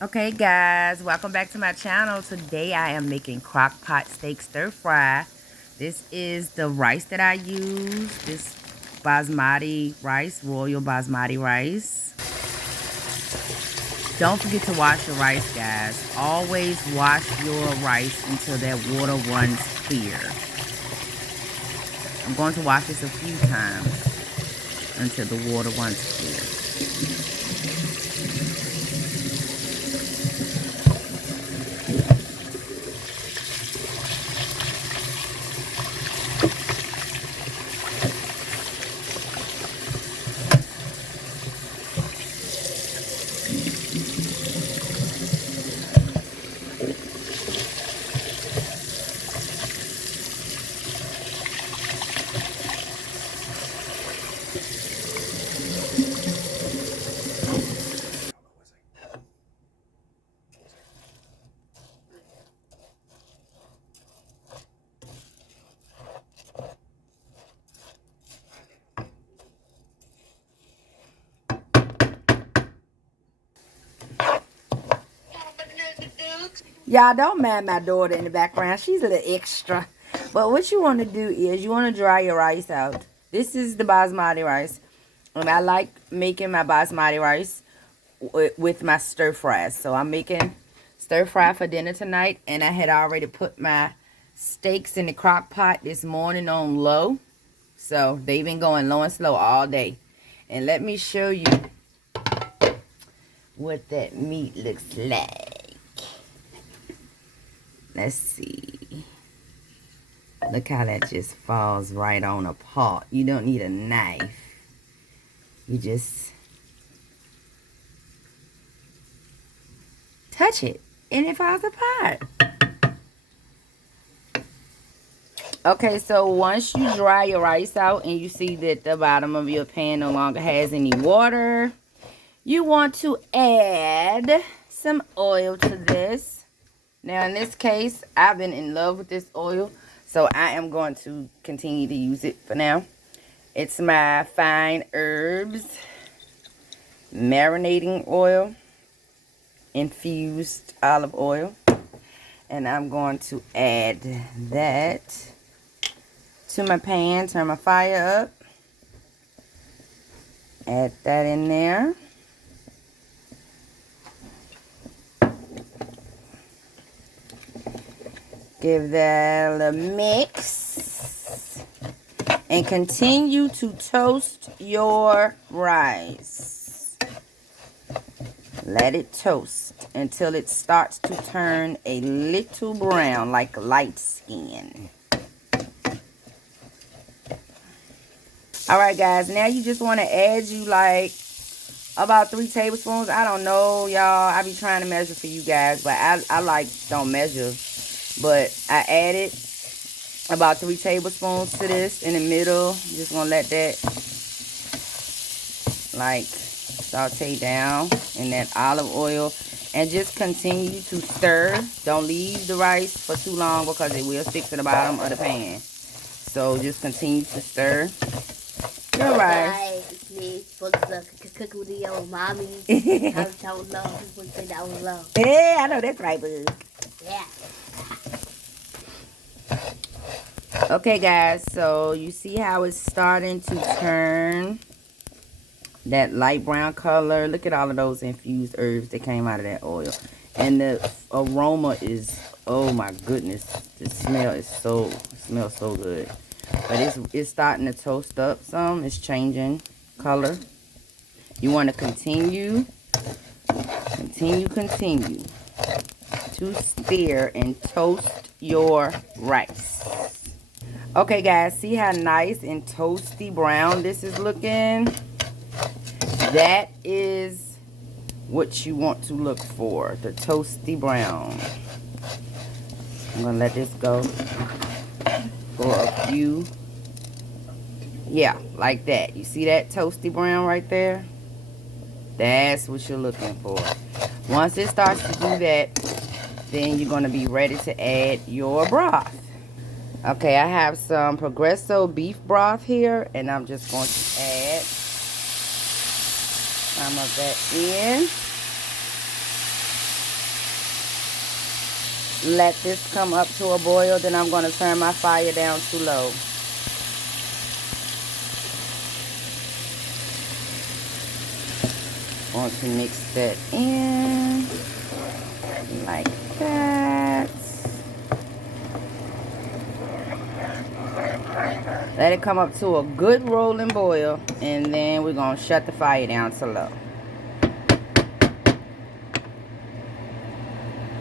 Okay guys, welcome back to my channel. Today I am making crock pot steak stir fry. This is the rice that I use. This basmati rice, royal basmati rice. Don't forget to wash your rice, guys. Always wash your rice until that water runs clear. I'm going to wash this a few times until the water runs clear. Y'all don't mind my daughter in the background. She's a little extra. But what you want to do is you want to dry your rice out. This is the basmati rice. And I like making my basmati rice with my stir fries. So I'm making stir fry for dinner tonight. And I had already put my steaks in the crock pot this morning on low. So they've been going low and slow all day. And let me show you what that meat looks like. Let's see. Look how that just falls right on a pot. You don't need a knife. You just touch it and it falls apart. Okay, so once you dry your rice out and you see that the bottom of your pan no longer has any water, you want to add some oil to this. Now, in this case, I've been in love with this oil, so I am going to continue to use it for now. It's my fine herbs marinating oil, infused olive oil, and I'm going to add that to my pan. Turn my fire up, add that in there. Give that a little mix. And continue to toast your rice. Let it toast until it starts to turn a little brown, like light skin. Alright guys, now you just want to add you like about 3 tablespoons. I don't know, y'all. I be trying to measure for you guys, but I like don't measure. But I added about 3 tablespoons to this in the middle. Just gonna let that like saute down in that olive oil. And just continue to stir. Don't leave the rice for too long because it will stick to the bottom of the pan. So just continue to stir your rice. It's me, supposed to cook with your mommy. I don't know. People say that was love. Yeah, I know that's right, bud. Yeah. Okay guys, so you see how it's starting to turn that light brown color. Look at all of those infused herbs that came out of that oil. And the aroma is, oh my goodness, the smell is smells so good. But it's starting to toast up some. It's changing color. You want to continue to stir and toast your rice. Okay guys, see how nice and toasty brown this is looking? That is what you want to look for, the toasty brown. I'm gonna let this go for a few. Yeah, like that. You see that toasty brown right there? That's what you're looking for. Once it starts to do that, then you're gonna be ready to add your broth. Okay, I have some Progresso beef broth here, and I'm just going to add some of that in. let this come up to a boil. Then I'm going to turn my fire down to low. Going to mix that in like that. Let it come up to a good rolling boil, and then we're going to shut the fire down to low.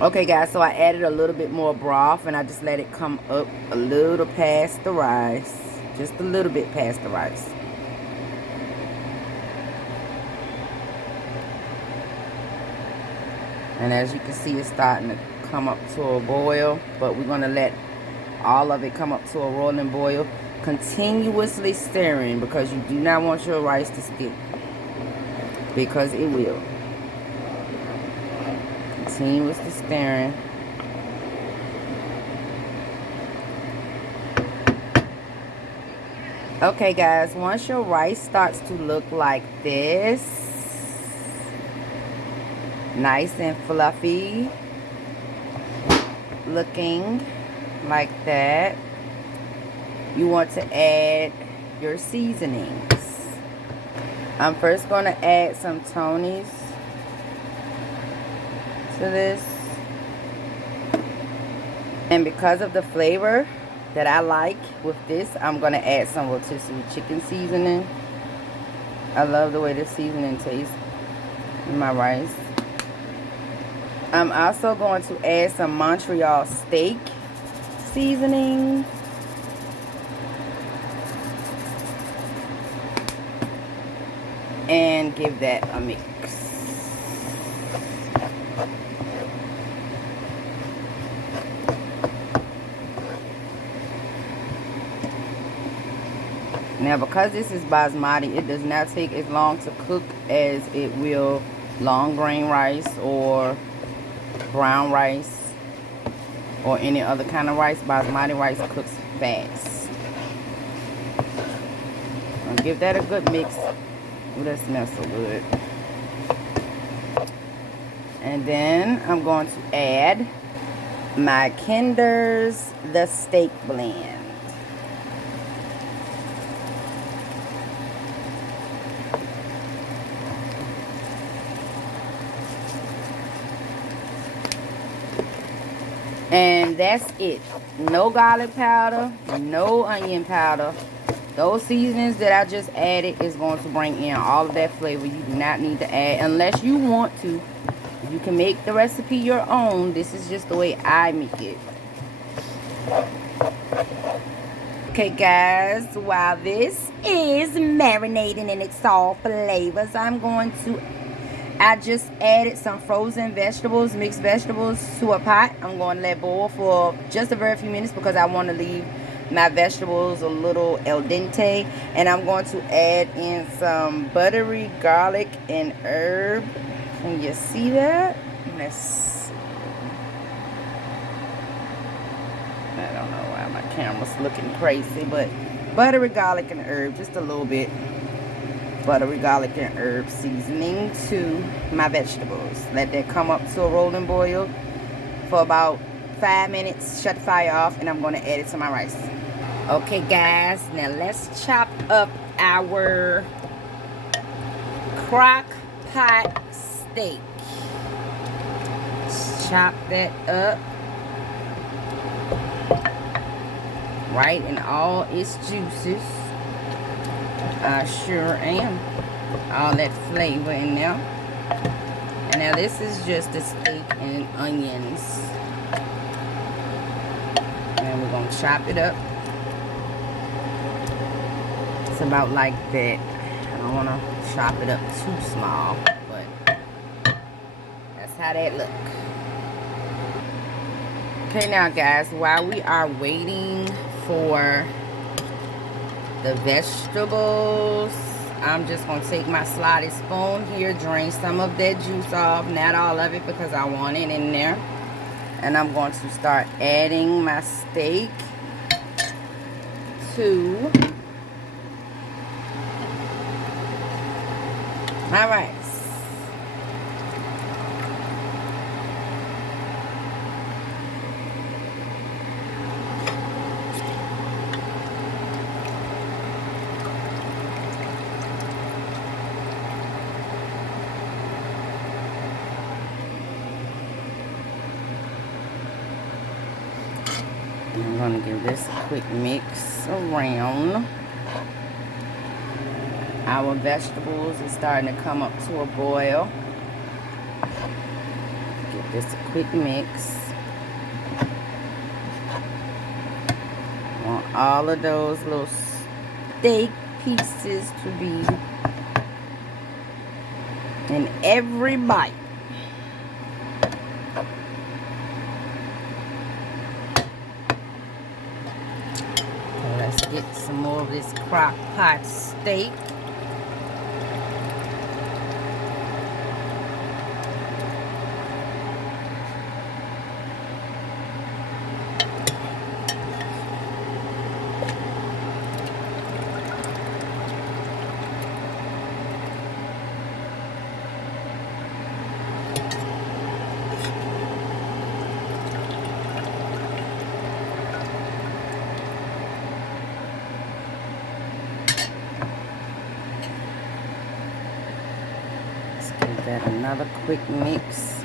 Okay guys, so I added a little bit more broth, and I just let it come up a little past the rice. Just a little bit past the rice. And as you can see, it's starting to come up to a boil, but we're going to let all of it come up to a rolling boil, continuously stirring, because you do not want your rice to stick, because it will. Continuously stirring. Okay guys, once your rice starts to look like this, nice and fluffy looking like that, you want to add your seasonings. I'm first going to add some Tony's to this, and because of the flavor that I like with this, I'm going to add some rotisserie chicken seasoning. I love the way this seasoning tastes in my rice. I'm also going to add some Montreal steak seasoning. And give that a mix. Now, because this is basmati, it does not take as long to cook as it will long grain rice or brown rice or any other kind of rice. Basmati rice cooks fast. I'll give that a good mix. Ooh, that smells so good. And then I'm going to add my Kinder's The Steak Blend. And that's it. No garlic powder, no onion powder. Those seasonings that I just added is going to bring in all of that flavor. You do not need to add unless you want to. You can make the recipe your own. This is just the way I make it. Okay guys, while this is marinating in its all flavors, I just added some frozen vegetables, mixed vegetables, to a pot. I'm going to let boil for just a very few minutes because I want to leave my vegetables a little al dente. And I'm going to add in some buttery garlic and herb. Can you see that? Let's see. I don't know why my camera's looking crazy, but buttery garlic and herb, just a little bit. Buttery garlic and herb seasoning to my vegetables. Let that come up to a rolling boil for about 5 minutes. Shut the fire off, and I'm going to add it to my rice. Okay guys, now let's chop up our crock pot steak. Chop that up right in all its juices. I sure am. All that flavor in there. And now this is just the steak and onions. And we're going to chop it up. It's about like that. I don't want to chop it up too small, but that's how that look. Okay, now guys, while we are waiting for the vegetables, I'm just going to take my slotted spoon here, drain some of that juice off, not all of it because I want it in there. And I'm going to start adding my steak to my rice. I'm going to give this a quick mix around. Our vegetables is starting to come up to a boil. Give this a quick mix. Want all of those little steak pieces to be in every bite. So let's get some more of this crock pot steak. Give that another quick mix.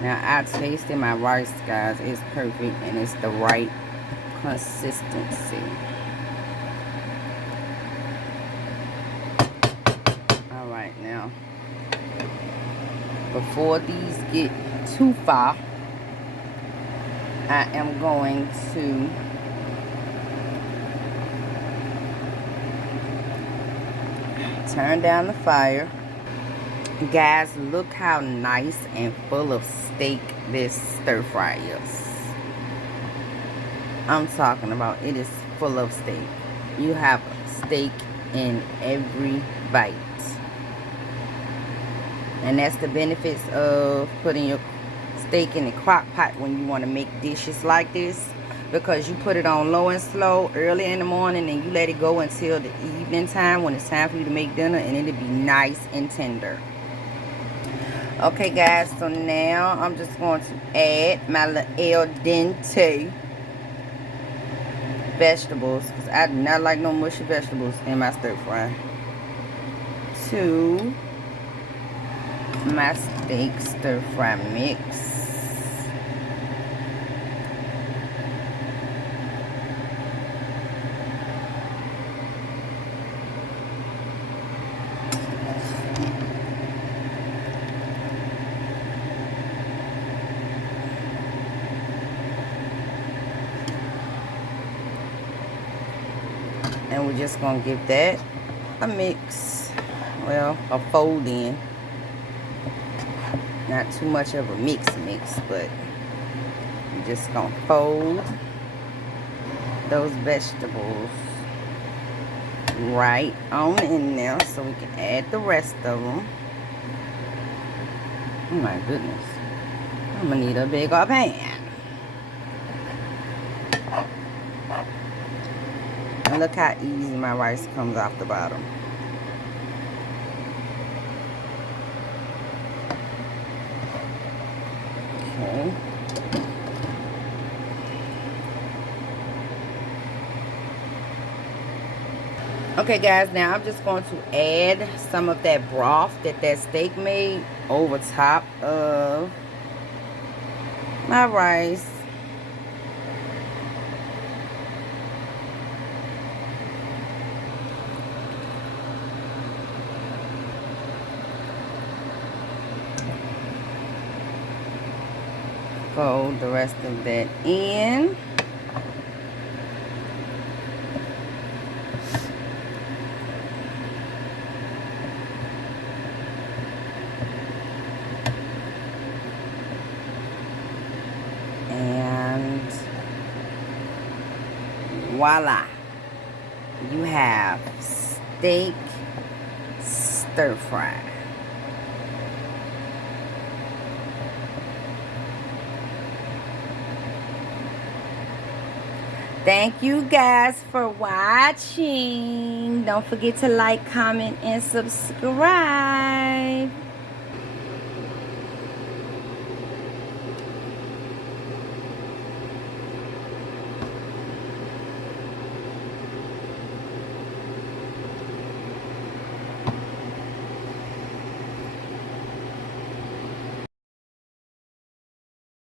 Now I tasted my rice, guys. It's perfect and it's the right consistency. Alright, now before these get too far, I am going to turn down the fire. Guys, look how nice and full of steak this stir fry is. I'm talking about it is full of steak. You have steak in every bite. And that's the benefits of putting your steak in the crock pot when you want to make dishes like this, because you put it on low and slow early in the morning and you let it go until the evening time when it's time for you to make dinner, and it'll be nice and tender. Okay guys, so now I'm just going to add my little al dente vegetables, because I do not like no mushy vegetables in my stir fry, to my steak stir fry mix. And we're just gonna give that a mix, well, a fold in. Not too much of a mix, but we're just gonna fold those vegetables right on in there so we can add the rest of them. Oh my goodness, I'm gonna need a bigger pan. And look how easy my rice comes off the bottom. Okay. Okay guys, now I'm just going to add some of that broth that steak made over top of my rice. Fold the rest of that in. And voila, you have steak stir fry. Thank you guys for watching. Don't forget to like, comment, and subscribe.